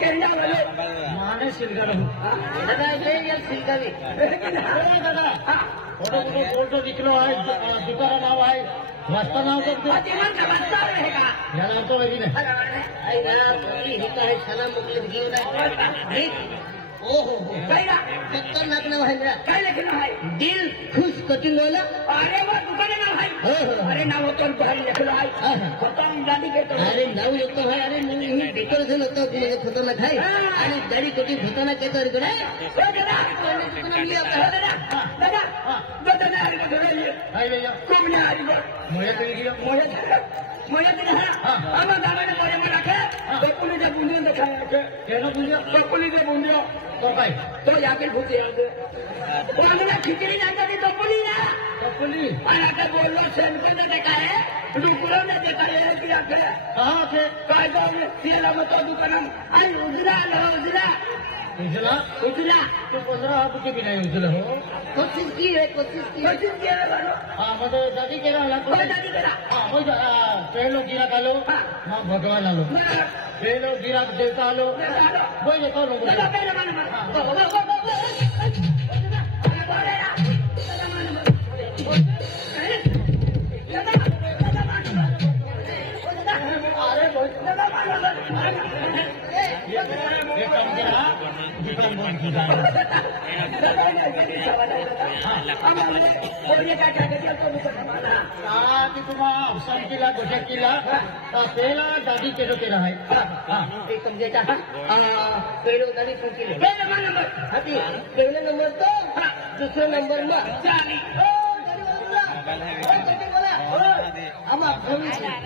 केरला वाले माने सिलगड दादा ये सिलगडी दादा फोटो फोटो दिखलो आहे दुकान नाव आहे वास्ता नाव करते ते मन का वास्ता आहे का याला तो वेगळी नाही आई याला कोणी हे काय छाना मुकले घेऊन आहे ओहो काय ना फक्त नाव आहे काय लिखलं आहे दिल खुश कटिंग वाला अरे वो दुकान नाव आहे अरे नाव तो भारी लिखलं आहे खतम गाडी घेतो अरे नाव येतो आहे अरे मी डेकोरेशन होतो की फोटो ना खाय आणि गाडी कटी फोटो ना केतो रे कडे दादा कोणी मी दादा दादा हाय भैया कोण नाही मोया तरी गियो मोया तरी हा आम्हा दादाने मोया मला राखे बकुली जे बुंदियो दिखाया के केनो बुंदियो बकुली जे बुंदियो तो काय तो याके भूते बोलना खिचड़ी जाता थी बकुली ना बकुली आया के बोलो सेंटर ने देखा है डुकुलो ने देखा है कि आके कहां से काय तो तिला मत दुकान आई उजला उजला उजला तो 15 रुपये भी नहीं उजला हो कोशिश की है कोशिश की है हाँ मतलब दादी कह रहा कोई दादी करा हाँ वो पहलो गिरा का लो माँ भगवान आलो पहलो गिरा देवता आलो वही देखो लोग संकीला गोशकीला पेला दादी केलो केला है समझेगा पहले दादी संकीले पहला नंबर हाथी पहले नंबर तो दूसरे नंबर में चाली अब आप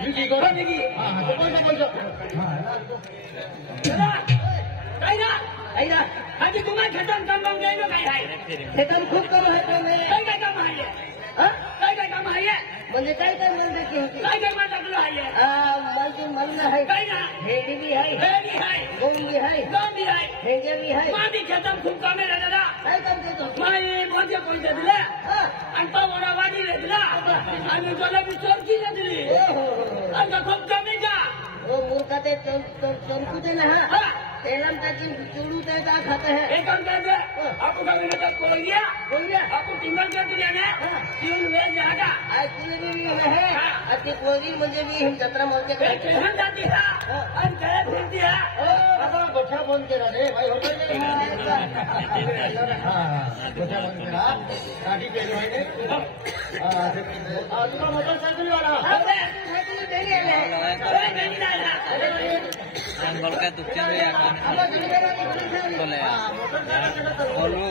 निकी को निकी हाँ तो आईना आजी तुम्हारे खेतन कम देनो काय आहे खेतन खूप कम आहे तुम्ही काय काम आहे हां काय काम आहे म्हणजे काय म्हणते की काय म्हणतात आहे म्हणजे मन आहे काय ना हेडी भी आहे गोम भी आहे हेगे भी आहे मादी खेतन खूप कम आहे दादा काय काम देतो माई म्हणजे पैसे दिले आणि तो वडा वाडी दिला आणि मला भी चोरकी दिली आणि खूप कमी का ओ मूर्ख ते चोरकू दे ना हां तेलम ताकि चूड़ू देता खाते हैं एक काम करते आपको कभी मतलब कोई आपको टिंगल कर दिया ना तीन वे जाएगा आज तीन भी है अच्छी कोई मुझे भी हम जत्रा मोल के कहन जाती है हम कहे घूमती है बाबा गोठा बंद के रहे भाई होटल में हां गोठा बंद के रहा गाड़ी पे जो है आज का मोटरसाइकिल वाला साइकिल दे ले Anggol ka tukya ya kan. Boleh. Olu.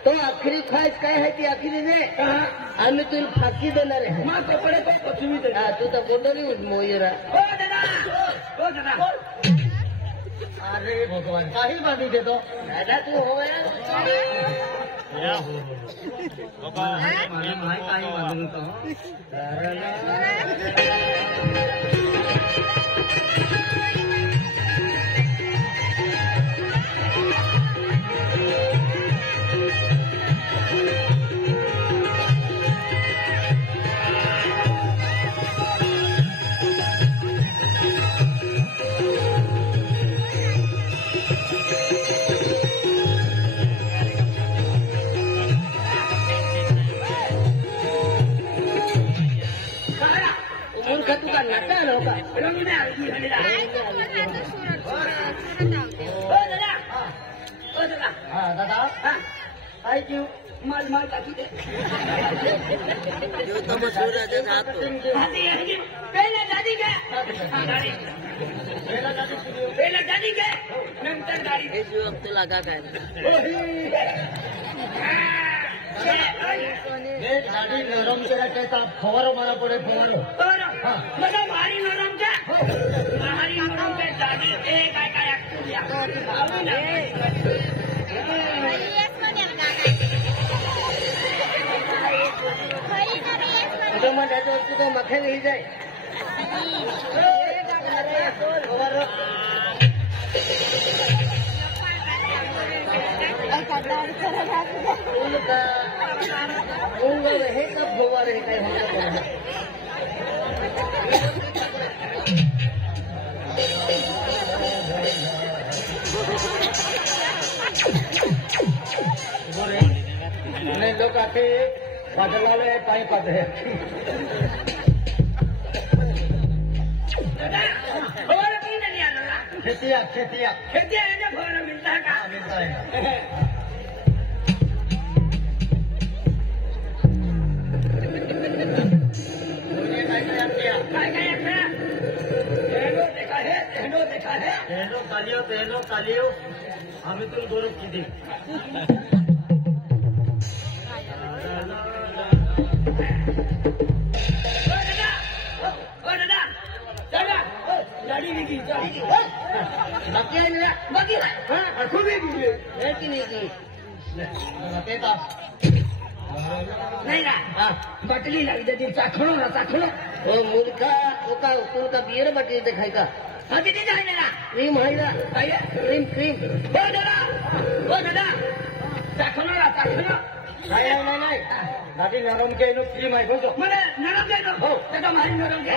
तो आखिरी ख्वाहिश काय है की आखिरी ने आम्ही तुला फाकी देणार आहे मग कपडे पण तुम्ही तू तर गोंडली मोयरा अरे भगवान काही बांधी देतो दादा तू हो काही बांधून तो दादा काय क्यों माल काटी दे जो तो मशहूर है जात तो पहले दादी के पहले दादी के नंतर गाड़ी ये जो अब तो लगा का गाड़ी नरम से रहता फवारो मारा पड़े फवारो मतलब भारी नरम क्या भारी नरम पे दादी एक तो मत तो मखे नहीं जाए उनका उंगल रहे कब गोवा रहे कहीं होगा नहीं लोग आके बादल वाले पाई पाते हैं खेतिया खेतिया खेतिया मिलता है कहाँ मिलता है तेनो कालियो आम्ही तुला गोरख किती नाही ना बाटली लागली ती चाखणो ना चाखणो हो मूर्खा तुका तुका बियर बाटली ते खायचा हा किती आहे ना क्रीम आहे ना काय क्रीम क्रीम हो दादा चाखणो ना चाखणो नाही नाही दादी नरम के नो क्रीम आहे बोलतो मला नरम दे हो त्याचा मारी नरम घे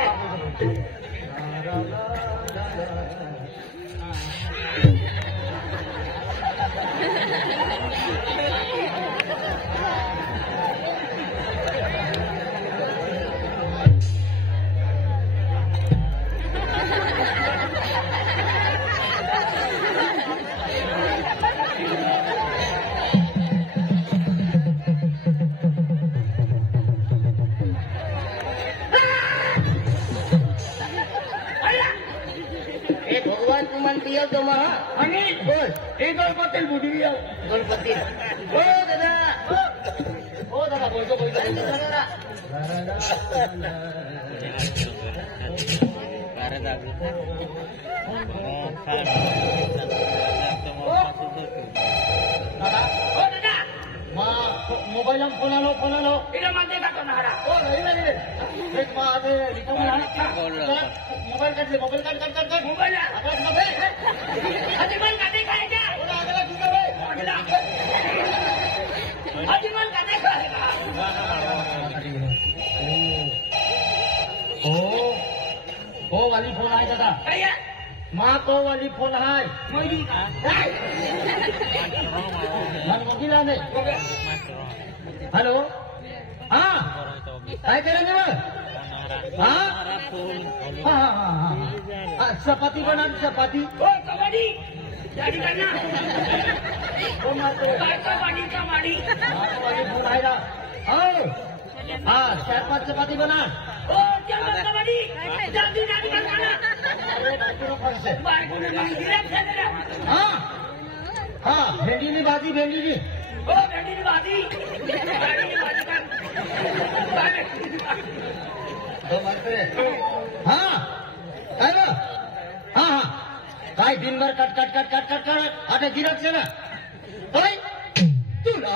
भगवान तुमान पिया तो महा आणि बोल एक गणपती बुडी गणपती हो दादा बोलतो मोबाईल फोन आलो इकडे मध्ये का करणारा मोबाईल काढले मोबाईल काढ मोबाईल आधी मन काढे खायच्या आधी मन काढे खायचा हो वाली फोन आहे दादा काय माँ तो वाली फोन आहे मनमोगीला नाही हॅलो हा काय करायचं मग हा चपाती बना चपाती हो कबड्डी गाडी करना कबड्डी वाली फोन आहे ना हो हा 4-5 चपाती बना हो चलो कबड्डी जल्दी गाडी करना हाँ भेंडी भाजी हो भेंडी भाजी हाँ हाँ काय दिनभर कट आता गिराक से ना तुला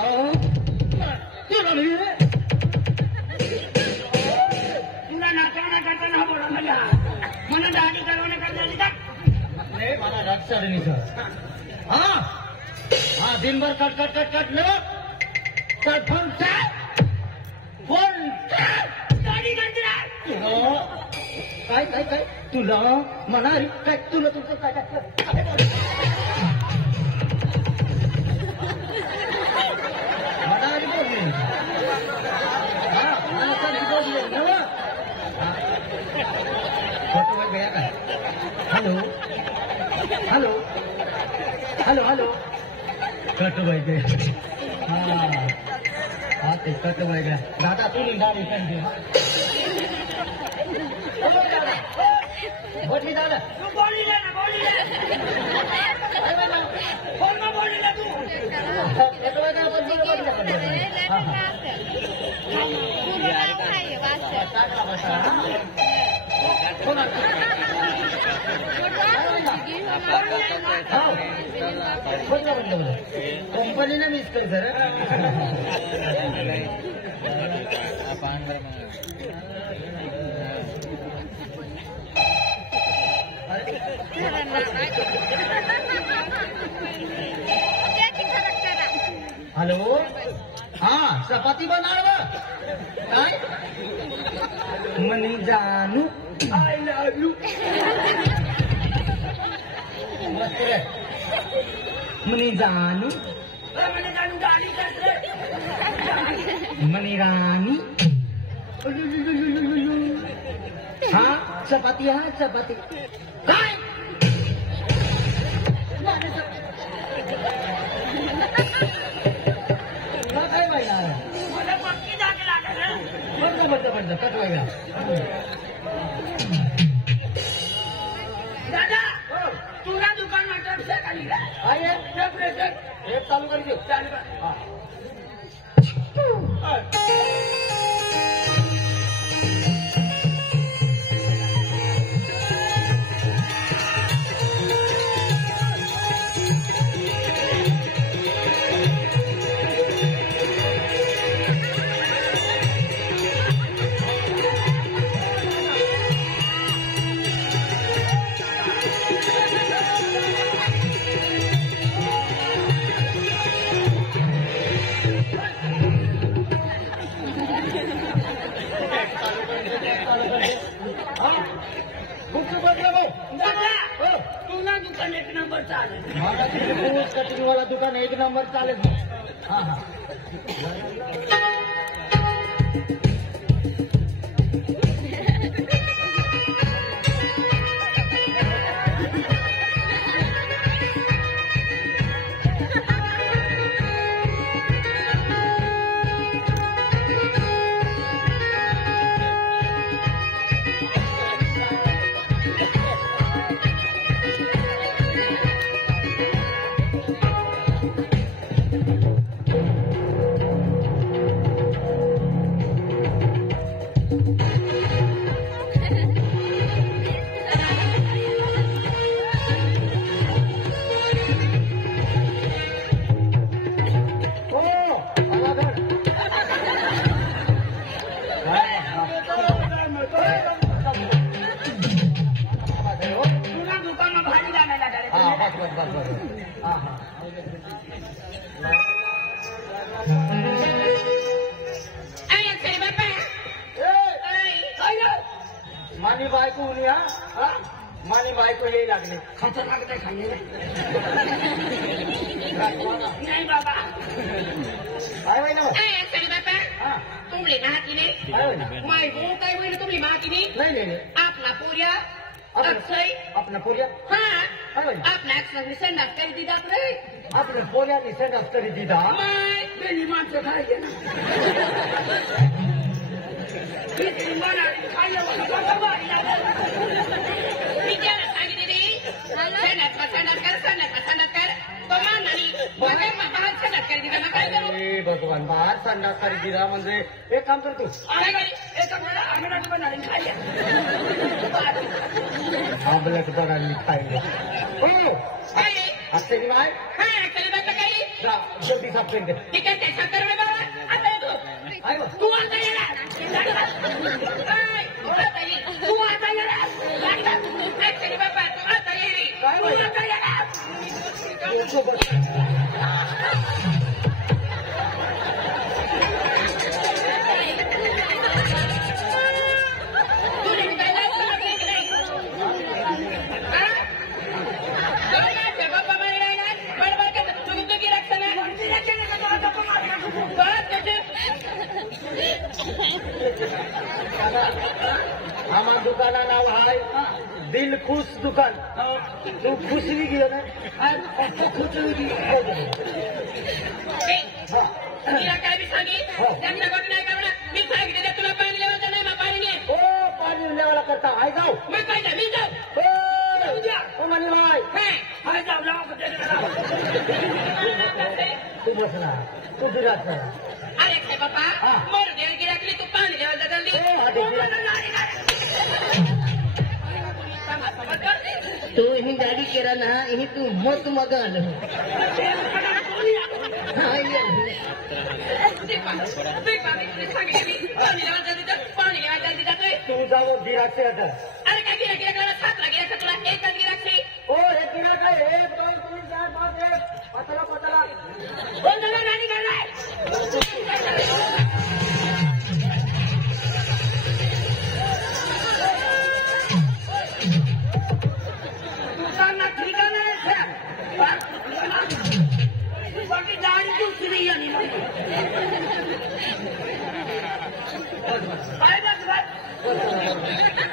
तुला नाचवण्या करताना बोला मला दाढी करवण्या करता मला रात चढणी सर हाँ दिनभर कट लो सर फोन गाडी करते काय तुला म्हणा काय तुला तुमचं काय म्हणा बोलले फोटो गया का हेलो कट भाई गए हाँ ते कट भाई गया दादा तू नहीं गाड़ी बोली दादा तू बोली ले फोन में बोली ले तू कंपनीने मिस कर सर हॅलो हा चपाती बनाव काय मनी जानू आय लव्ह यू मनी जानू मनी रानी हा चपाती हा चपाती काय काय पाहिजे बंद कट व्हायला दादा तुला दुकान वाटप खाली एक चालू कर चालू दुकान एक नंबर चालेल कटिंग वाला दुकान एक नंबर चालेल हा हा मानी बायको उनी हा मानी बायको हे लागले खतरनाक काय खाल्ले नाही बाबा काय होय ना तुमले महाकिने माय गो काय होईल तुम्ही महाकिने नाही आपला पोर्या अक्षय अपना पोर्या हा आपला अक्षय संडास करी दिदात रे आपल्या पोर्याने संडास करी दिदा माय बेली माणसं खायले ना भगवान बाहेर संडास करी दिदा म्हणजे एक काम कर तू आंबलट बघायला खायला हो असते की बाय जल्दी साफ करून दे तू आता येणार तू आता येणार बाबा तू आता येईल तू आता येणार हमारा दुकाना नाव है दिल खुश दुकान तू खुश भी गया ना खुश भी काय बी सांगी त्यांना गोटी नाही करणार मी सांगितलं तुला पाणी लेवायचं नाही मग पाणी नाही ओ पाणी लेवायला करता हाय जाऊ मग काय जा मी जाऊ ओ मनी भाई हाय जाऊ जाऊ तू बसला तू बिरात अरे काय बापा मोर देव गिराकली तू पाणी लेवायला जल्दी तू ही गाडी केला ना ही तू मत मगन तू जाऊ गिराकचे आता अरे काय गिराक सात गिराक तुला एकच गिराकची ओ हे गिराक 1 2 3 4 5 1 पतला कोण नाही करणार iya nih. Baik, baik.